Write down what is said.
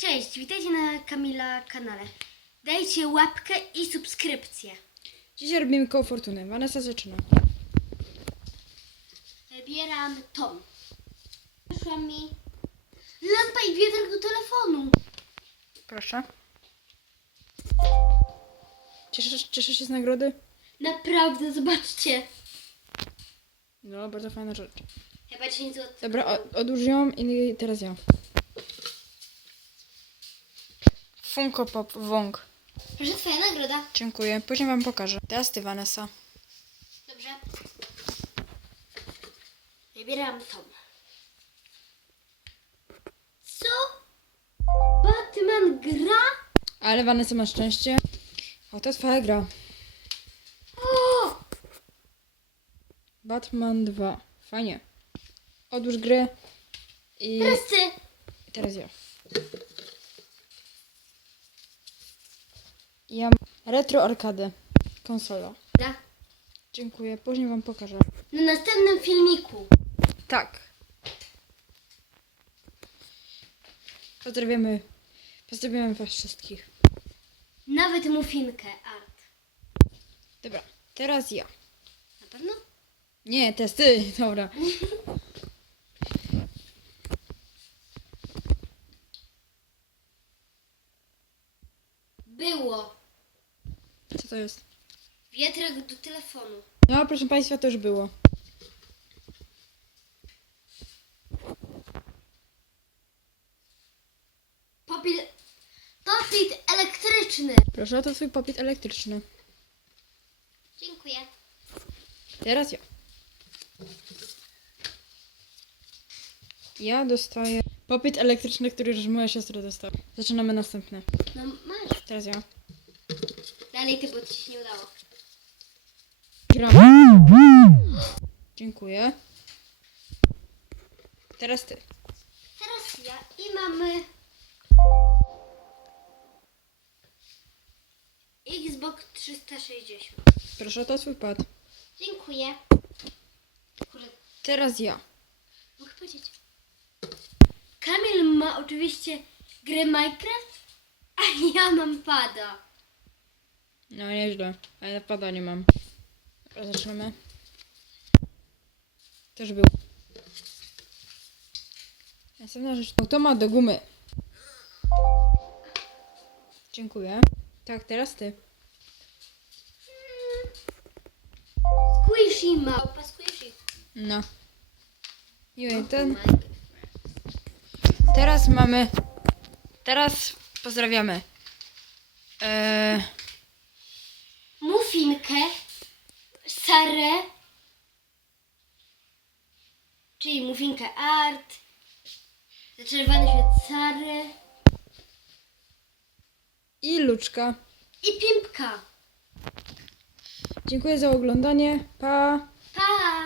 Cześć, witajcie na Kamila kanale. Dajcie łapkę i subskrypcję. Dzisiaj robimy koło fortuny. Vanessa zaczyna. Wybieram Tom. Wyszła mi lampa i wiatrak do telefonu. Proszę. Cieszysz, cieszysz się z nagrody? Naprawdę, zobaczcie. No, bardzo fajna rzecz. Chyba 10 zł. Dobra, o, odłóż ją i teraz ja. Funko Pop Wong. Proszę, twoja nagroda. Dziękuję. Później wam pokażę. Teraz ty, Vanessa. Dobrze. Wybieram Tom. Co? Batman gra? Ale Vanessa ma szczęście. O, to twoja gra. O! Batman 2. Fajnie. Odłóż grę i Teraz ty. i teraz ja. Ja mam retro arcade. Konsola. Da. Dziękuję. Później wam pokażę. Na następnym filmiku. Tak. Pozdrawiamy. Pozdrawiamy was wszystkich. Nawet mufinkę art. Dobra, teraz ja. Na pewno? Nie, teraz ty. Dobra. Było. Co to jest? Wiatrak do telefonu. No, proszę państwa, to już było. Popil... Popit elektryczny. Proszę, to twój popit elektryczny. Dziękuję. Teraz ja. Ja dostaję popit elektryczny, który już moja siostra dostała. Zaczynamy następne. No masz. Teraz ja. Dalej ty, bo ci się nie udało. Gram. Dziękuję. Teraz ty. Teraz ja i mamy... Xbox 360. Proszę, to twój pad. Dziękuję. Kurde, Teraz ja. mogę powiedzieć. Kamil ma oczywiście grę Minecraft, a ja mam pada. No nieźle, ale pada nie mam. Dobra, zaczynamy. Też był. Następna rzecz. Automat do gumy. Dziękuję. Tak, teraz ty. Squishy małpa Squishy. No. I ten. Teraz mamy. Teraz pozdrawiamy. Eee, Mufinkę, Sarę, czyli Mufinkę Art, Zaczerwany świat Sary I Luczka. i Pimpka. Dziękuję za oglądanie. Pa! Pa!